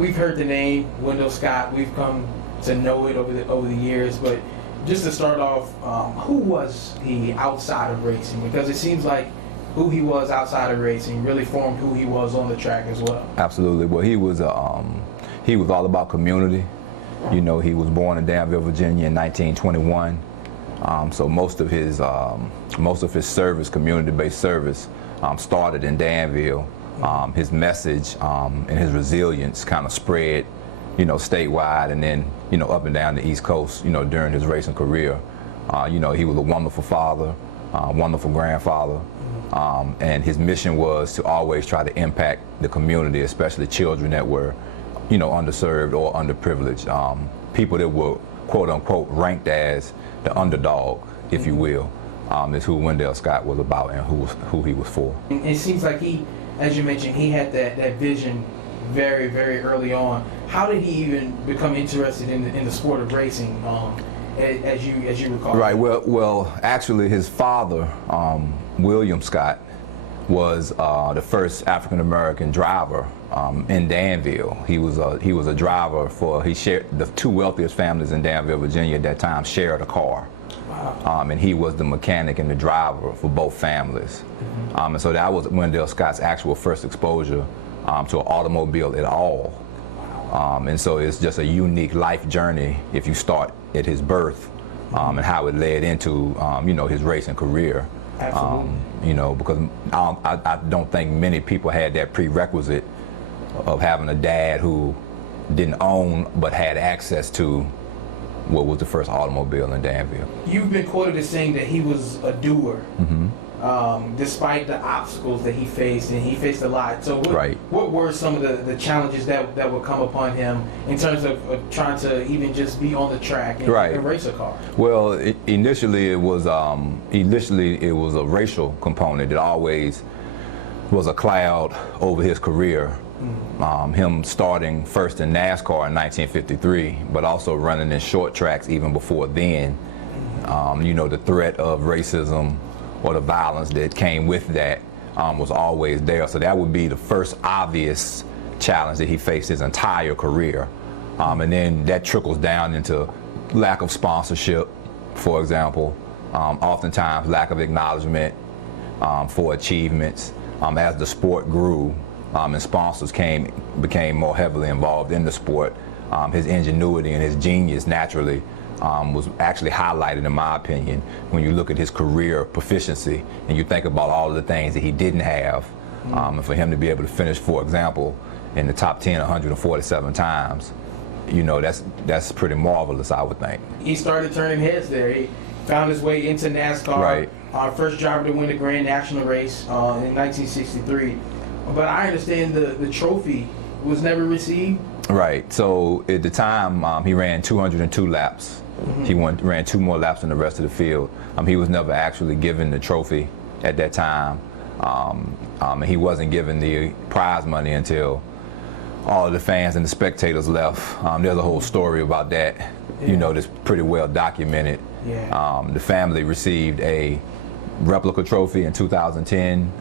we've heard the name Wendell Scott. We've come to know it over the years. But just to start off, who was he outside of racing? Because it seems like who he was outside of racing really formed who he was on the track as well. Absolutely. Well, he was all about community. You know, he was born in Danville, Virginia in 1921. So most of his service, community-based service, started in Danville. His message and his resilience kind of spread, you know, statewide and then, you know, up and down the East Coast, you know, during his racing career. You know, he was a wonderful father, wonderful grandfather, and his mission was to always try to impact the community, especially children that were, you know, underserved or underprivileged, people that were quote-unquote ranked as the underdog, if you will, is who Wendell Scott was about and who he was for. And it seems like he, as you mentioned, he had that vision very, very early on. How did he even become interested in the sport of racing, as you recall? Right. Well, actually, his father, William Scott, was the first African American driver in Danville. He was a driver for. He shared the two wealthiest families in Danville, Virginia at that time shared a car. Wow. And he was the mechanic and the driver for both families. And so that was Wendell Scott's actual first exposure to an automobile at all. And so it's just a unique life journey if you start at his birth and how it led into you know, his racing career. Absolutely. You know, because I don't think many people had that prerequisite of having a dad who didn't own but had access to what was the first automobile in Danville. You've been quoted as saying that he was a doer, despite the obstacles that he faced, and he faced a lot. So what were some of the challenges that would come upon him in terms of trying to even just be on the track and race a car? Well, initially it was a racial component. It always was a cloud over his career. Him starting first in NASCAR in 1953, but also running in short tracks even before then. You know, the threat of racism or the violence that came with that was always there. So that would be the first obvious challenge that he faced his entire career. And then that trickles down into lack of sponsorship, for example, oftentimes lack of acknowledgement for achievements. As the sport grew, and sponsors became more heavily involved in the sport, his ingenuity and his genius naturally was actually highlighted, in my opinion, when you look at his career proficiency and you think about all of the things that he didn't have. And for him to be able to finish, for example, in the top 10 147 times, you know, that's pretty marvelous, I would think. He started turning heads there. He found his way into NASCAR. Right. First driver to win the Grand National race in 1963. But I understand the trophy was never received. Right. So at the time, he ran 202 laps. He ran 2 more laps than the rest of the field. He was never actually given the trophy at that time. And he wasn't given the prize money until all of the fans and the spectators left. There's a whole story about that, you know, that's pretty well documented. The family received a replica trophy in 2010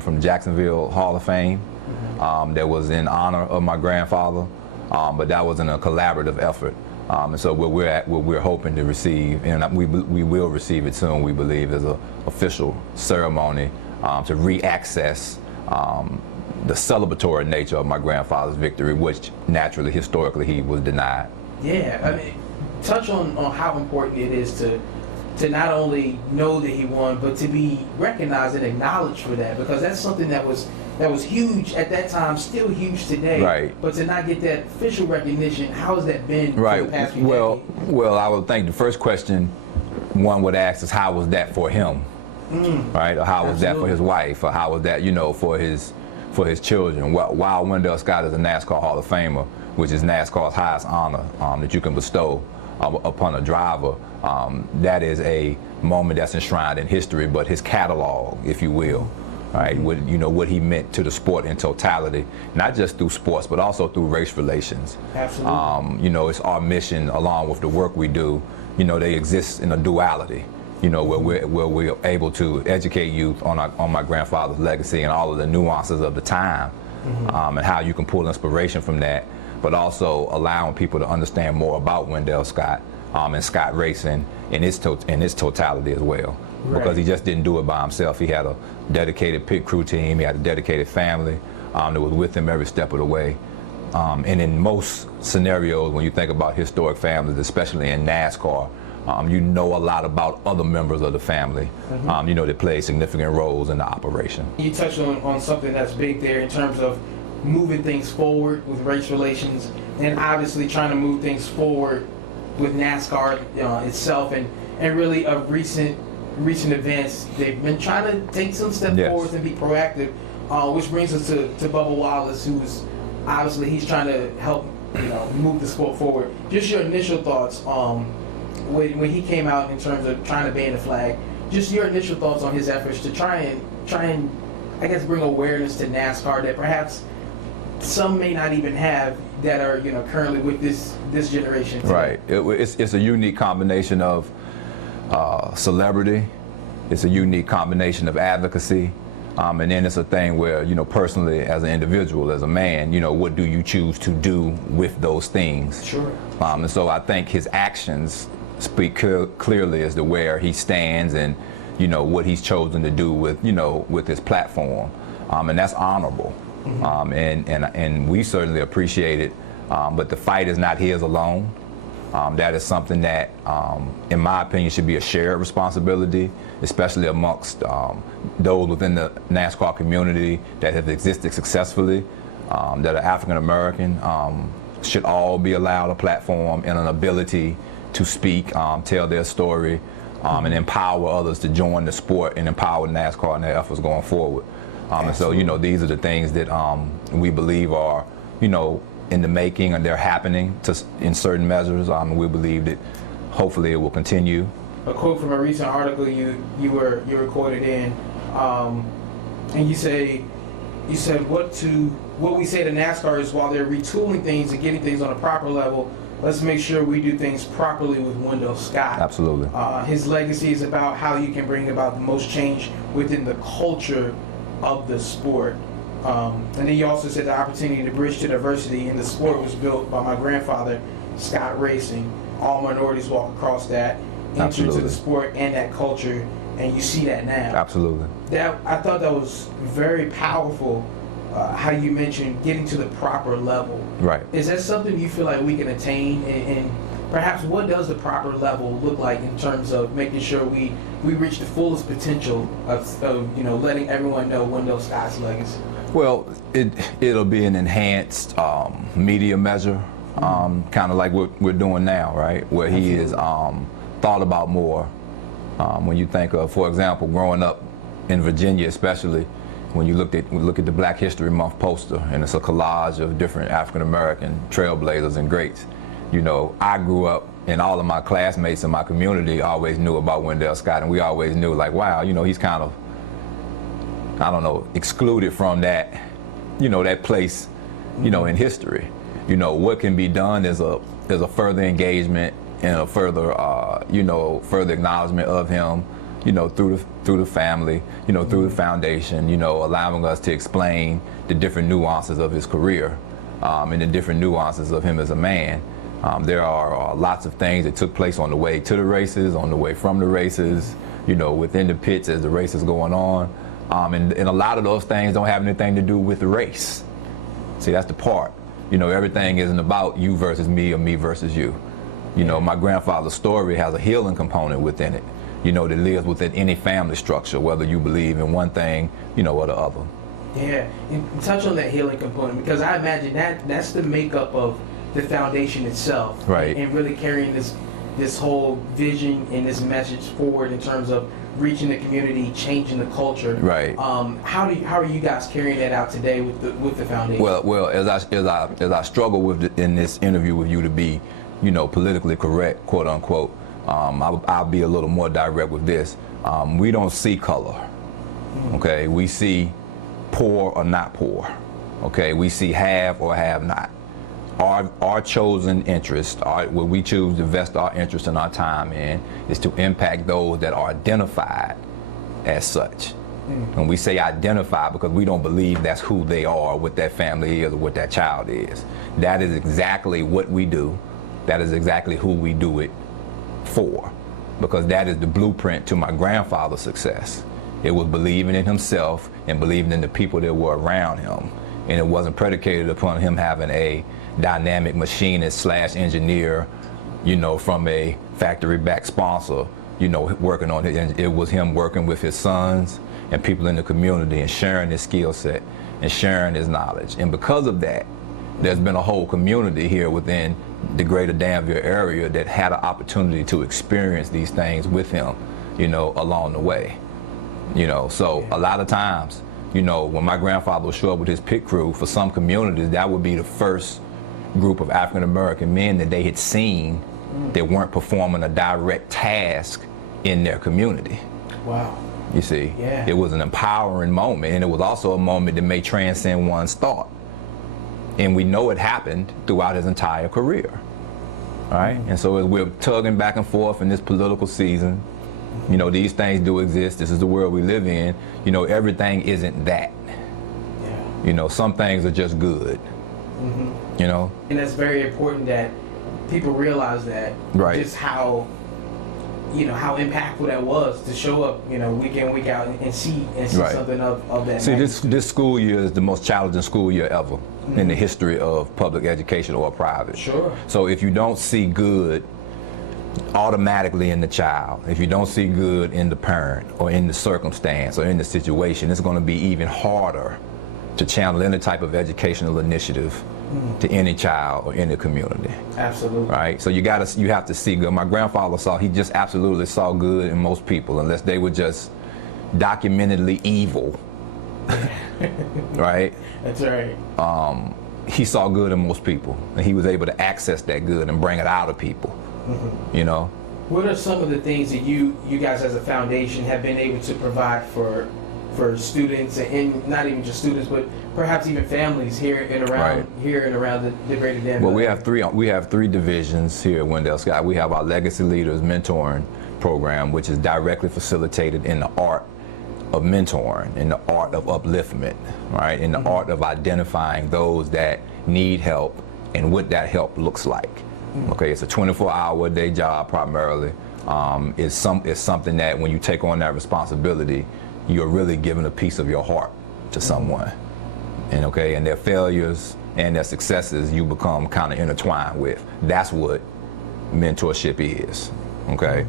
from Jacksonville Hall of Fame that was in honor of my grandfather, but that was in a collaborative effort. And so what we're hoping to receive, and we will receive it soon, we believe, is an official ceremony to re-access the celebratory nature of my grandfather's victory, which naturally, historically, he was denied. Yeah, I mean, touch on how important it is to not only know that he won, but to be recognized and acknowledged for that, because that's something that was huge at that time, still huge today. Right. But to not get that official recognition, how has that been for the past few decades? Well, I would think the first question one would ask is, how was that for him? Right? Or how was that for his wife? Or how was that, you know, for his children? While Wendell Scott is a NASCAR Hall of Famer, which is NASCAR's highest honor that you can bestow upon a driver, that is a moment that's enshrined in history, but his catalog, if you will, right? What he meant to the sport in totality, not just through sports, but also through race relations. Absolutely. You know, it's our mission, along with the work we do, you know, they exist in a duality, you know, where we're able to educate youth on my grandfather's legacy and all of the nuances of the time, and how you can pull inspiration from that, but also allowing people to understand more about Wendell Scott and Scott Racing in its totality as well. Right. Because he just didn't do it by himself. He had a dedicated pit crew team. He had a dedicated family that was with him every step of the way. And in most scenarios, when you think about historic families, especially in NASCAR, you know a lot about other members of the family, you know, that play significant roles in the operation. You touched on something that's big there in terms of moving things forward with race relations, and obviously trying to move things forward with NASCAR itself, and really of recent events. They've been trying to take some steps forward and be proactive, which brings us to Bubba Wallace, who's obviously he's trying to help move the sport forward. Just your initial thoughts when he came out in terms of trying to ban the flag. Just your initial thoughts on his efforts to try and I guess bring awareness to NASCAR that perhaps some may not even have, that are currently with this generation today. Right. It's a unique combination of celebrity. It's a unique combination of advocacy. And then it's a thing where, personally, as an individual, as a man, what do you choose to do with those things? Sure. And so I think his actions speak clearly as to where he stands and, what he's chosen to do with his platform. And that's honorable. And we certainly appreciate it. But the fight is not his alone. That is something that, in my opinion, should be a shared responsibility, especially amongst those within the NASCAR community that have existed successfully, that are African American, should all be allowed a platform and an ability to speak, tell their story, and empower others to join the sport and empower NASCAR in their efforts going forward. And so, these are the things that we believe are, in the making, and they're happening in certain measures. We believe that hopefully it will continue. A quote from a recent article you were quoted in, and you said what we say to NASCAR is, while they're retooling things and getting things on a proper level, let's make sure we do things properly with Wendell Scott. Absolutely. His legacy is about how you can bring about the most change within the culture of the sport. And then you also said the opportunity to bridge to diversity in the sport was built by my grandfather, Scott Racing. All minorities walk across that, enter into the sport and that culture, and you see that now. Absolutely. I thought that was very powerful, how you mentioned getting to the proper level. Right. Is that something you feel like we can attain, and perhaps what does the proper level look like in terms of making sure we reach the fullest potential of letting everyone know Wendell Scott's legacy? Well, it'll be an enhanced media measure, kind of like what we're doing now, right? Where he is thought about more. When you think of, for example, growing up in Virginia, especially, when you look at the Black History Month poster, and it's a collage of different African American trailblazers and greats. I grew up, and all of my classmates in my community always knew about Wendell Scott, and we always knew, like, wow, he's kind of, I don't know, excluded from that, that place, in history. What can be done is a further engagement and a further, further acknowledgement of him, through the family, through the foundation, allowing us to explain the different nuances of his career, and the different nuances of him as a man. There are lots of things that took place on the way to the races, on the way from the races, within the pits as the race is going on. And a lot of those things don't have anything to do with the race. See, that's the part. Everything isn't about you versus me or me versus you. My grandfather's story has a healing component within it, that lives within any family structure, whether you believe in one thing, or the other. Yeah, and touch on that healing component, because I imagine that's the makeup of the foundation itself. Right. And really carrying this whole vision and this message forward in terms of reaching the community, changing the culture. Right. How are you guys carrying that out today with the foundation? Well, as I struggle with in this interview with you to be, politically correct, quote unquote, I'll be a little more direct with this. We don't see color. Okay, we see poor or not poor. Okay, we see have or have not. Our chosen interest, what we choose to invest our interest and our time in, is to impact those that are identified as such. And we say identify because we don't believe that's who they are, what that family is, or what that child is. That is exactly what we do. That is exactly who we do it for, because that is the blueprint to my grandfather's success. It was believing in himself and believing in the people that were around him. And it wasn't predicated upon him having a dynamic machinist / engineer, you know, from a factory-backed sponsor, you know, working on it. It was him working with his sons and people in the community and sharing his skill set and sharing his knowledge. And because of that, there's been a whole community here within the greater Danville area that had an opportunity to experience these things with him, you know, along the way. You know, so a lot of times, you know, when my grandfather would show up with his pit crew, for some communities, that would be the first group of African American men that they had seen that weren't performing a direct task in their community. Wow. You see, it was an empowering moment, and it was also a moment that may transcend one's thought. And we know it happened throughout his entire career, right? And so as we're tugging back and forth in this political season, you know, these things do exist. This is the world we live in. You know, everything isn't that. You know, some things are just good. You know? And that's very important that people realize that. Right. Just how, you know, how impactful that was to show up, you know, week in, week out and see something of that. See, this school year is the most challenging school year ever in the history of public education or private. Sure. So if you don't see good automatically in the child, if you don't see good in the parent or in the circumstance or in the situation, it's going to be even harder to channel any type of educational initiative to any child or any community. Absolutely. Right? So you have to see good. My grandfather he just absolutely saw good in most people, unless they were just documentedly evil. Right? That's right. He saw good in most people, and he was able to access that good and bring it out of people. You know? What are some of the things that you guys as a foundation have been able to provide for students, and not even just students, but perhaps even families here and around the greater Denver? Well, we have three divisions here at Wendell Scott. We have our Legacy Leaders Mentoring Program, which is directly facilitated in the art of mentoring, in the art of upliftment, right? In the art of identifying those that need help and what that help looks like. Okay, it's a 24-hour-a-day job primarily. It's something that when you take on that responsibility, you're really giving a piece of your heart to someone. And their failures and their successes you become kind of intertwined with. That's what mentorship is. Okay.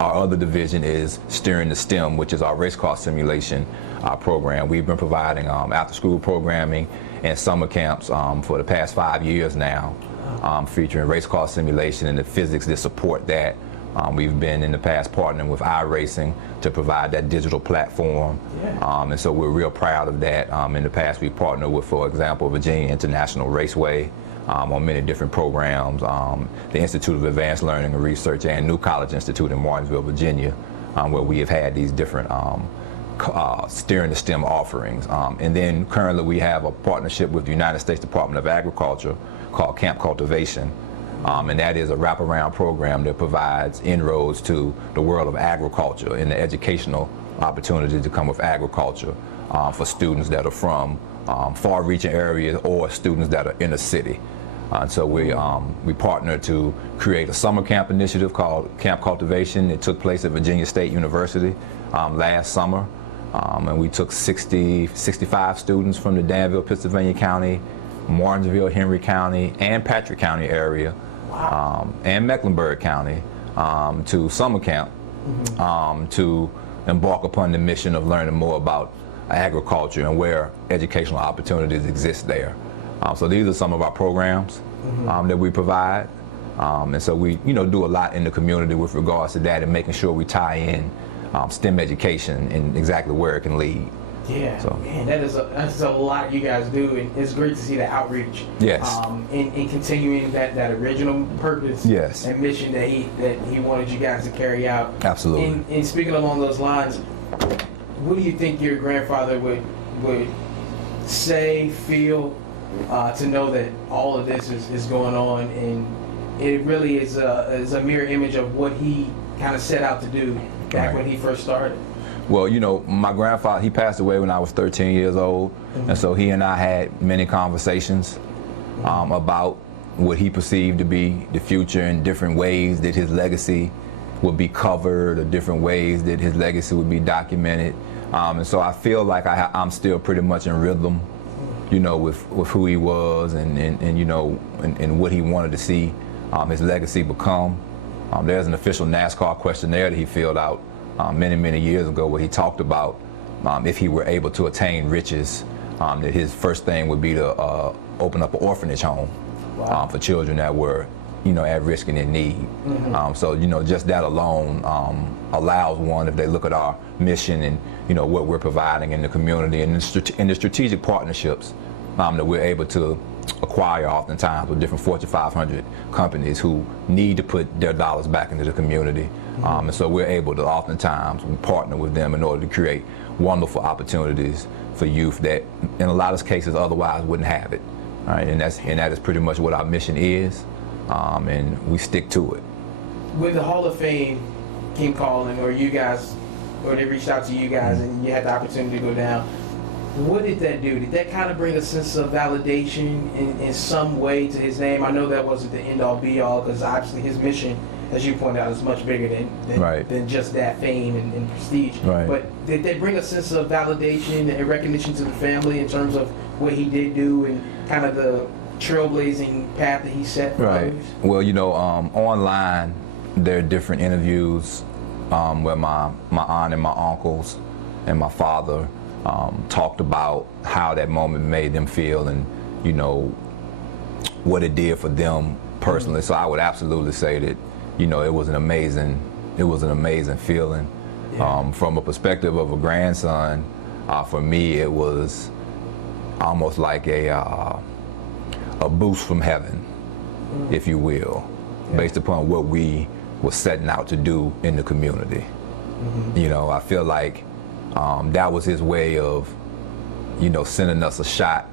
Our other division is Steering the STEM, which is our race car simulation program. We've been providing after-school programming and summer camps for the past 5 years now, featuring race car simulation and the physics that support that. We've been in the past partnering with iRacing to provide that digital platform. And so we're real proud of that. In the past, we partnered with, for example, Virginia International Raceway on many different programs, the Institute of Advanced Learning and Research and New College Institute in Martinsville, Virginia, where we have had these different Steering the STEM offerings. And then currently we have a partnership with the United States Department of Agriculture called Camp Cultivation. And that is a wraparound program that provides inroads to the world of agriculture and the educational opportunity to come with agriculture for students that are from far-reaching areas or students that are in the city. And so we partnered to create a summer camp initiative called Camp Cultivation. It took place at Virginia State University last summer. And we took 65 students from the Danville, Pennsylvania County, Martinsville, Henry County, and Patrick County area, and Mecklenburg County to summer camp to embark upon the mission of learning more about agriculture and where educational opportunities exist there. So these are some of our programs that we provide. And so we do a lot in the community with regards to that and making sure we tie in STEM education and exactly where it can lead. Yeah, so, man, that's a lot you guys do, and it's great to see the outreach. Yes. In continuing that original purpose. Yes. And mission that he wanted you guys to carry out. Absolutely. And speaking along those lines, what do you think your grandfather would say, feel, to know that all of this is going on, and it really is a mirror image of what he kind of set out to do back when he first started? Well, you know, my grandfather, he passed away when I was 13 years old, and so he and I had many conversations about what he perceived to be the future and different ways that his legacy would be covered or different ways that his legacy would be documented. And so I feel like I'm still pretty much in rhythm, you know, with who he was and you know, and what he wanted to see his legacy become. There's an official NASCAR questionnaire that he filled out many years ago where he talked about if he were able to attain riches, that his first thing would be to open up an orphanage home. Wow. For children that were, you know, at risk and in need. So, you know, just that alone allows one, if they look at our mission and, you know, what we're providing in the community and in the strategic partnerships that we're able to acquire oftentimes with different Fortune 500 companies who need to put their dollars back into the community. And so we're able to oftentimes partner with them in order to create wonderful opportunities for youth that in a lot of cases otherwise wouldn't have it. Right, and that is pretty much what our mission is, and we stick to it. When the Hall of Fame came calling, or you guys, or they reached out to you guys, and you had the opportunity to go down, what did that do? Did that kind of bring a sense of validation in some way to his name? I know that wasn't the end-all, be-all, because obviously his mission, as you pointed out, is much bigger than just that fame and prestige. Right. But did they bring a sense of validation and recognition to the family in terms of what he did do and kind of the trailblazing path that he set for others? Well, you know, online there are different interviews where my aunt and my uncles and my father talked about how that moment made them feel and, you know, what it did for them personally. So I would absolutely say that, you know, it was an amazing feeling. Yeah. From a perspective of a grandson, for me it was almost like a boost from heaven, if you will, based upon what we were setting out to do in the community. You know, I feel like that was his way of, you know, sending us a shot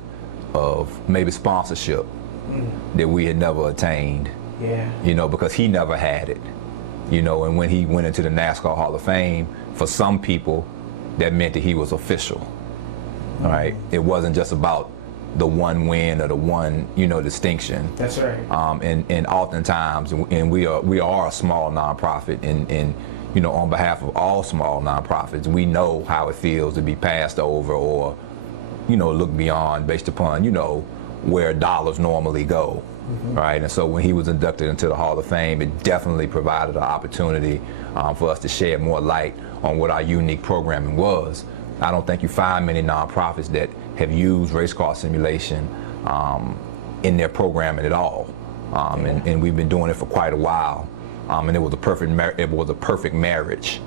of maybe sponsorship that we had never attained. Yeah. You know, because he never had it. You know, and when he went into the NASCAR Hall of Fame, for some people, that meant that he was official. All right, it wasn't just about the one win or the one, you know, distinction. That's right. And oftentimes, and we are a small nonprofit, and you know, on behalf of all small nonprofits, we know how it feels to be passed over or, you know, look beyond based upon, you know, where dollars normally go. Right, and so when he was inducted into the Hall of Fame, it definitely provided an opportunity for us to shed more light on what our unique programming was. I don't think you find many nonprofits that have used race car simulation in their programming at all, and we've been doing it for quite a while. And it was a perfect marriage,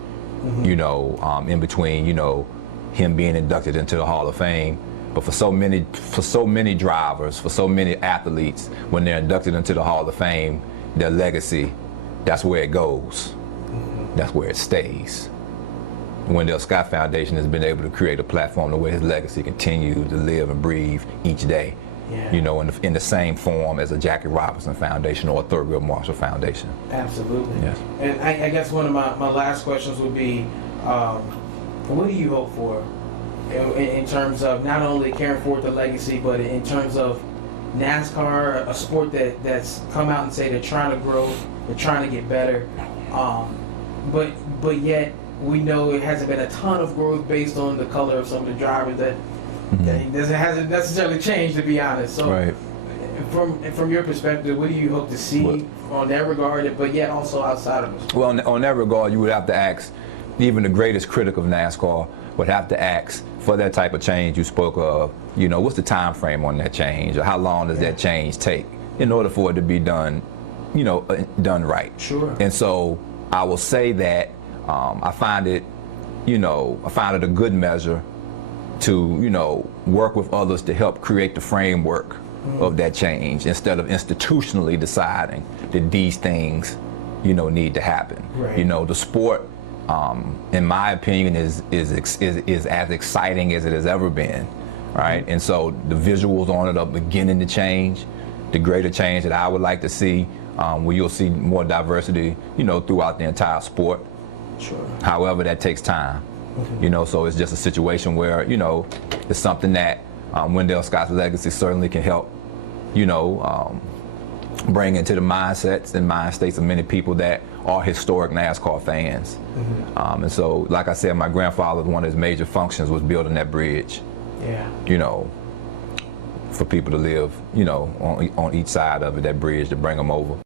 you know, in between, you know, him being inducted into the Hall of Fame. But for so many drivers, for so many athletes, when they're inducted into the Hall of Fame, their legacy, that's where it goes. That's where it stays. The Wendell Scott Foundation has been able to create a platform to where his legacy continues to live and breathe each day. Yeah. You know, in the same form as a Jackie Robinson Foundation or a Thurgood Marshall Foundation. Absolutely. Yes. And I guess one of my last questions would be, what do you hope for in terms of not only carrying forward the legacy, but in terms of NASCAR, a sport that's come out and say they're trying to grow, they're trying to get better, but yet we know it hasn't been a ton of growth based on the color of some of the drivers that hasn't necessarily changed, to be honest. So right. From your perspective, what do you hope to see on that regard, but yet also outside of it? Well, on that regard, you would have to ask, even the greatest critic of NASCAR would have to ask, for that type of change you spoke of, you know, what's the time frame on that change, or how long does that change take in order for it to be done, you know, done right? Sure. And so I will say that I find it a good measure to, you know, work with others to help create the framework of that change instead of institutionally deciding that these things, you know, need to happen. Right. You know, the sport, in my opinion, is as exciting as it has ever been, right? And so the visuals on it are beginning to change. The greater change that I would like to see, where you'll see more diversity, you know, throughout the entire sport. Sure. However, that takes time. You know, so it's just a situation where, you know, it's something that Wendell Scott's legacy certainly can help, you know, bring into the mindsets and mind states of many people that are historic NASCAR fans. And so, like I said, my grandfather, one of his major functions was building that bridge. Yeah. You know, for people to live, you know, on each side of it, that bridge to bring them over.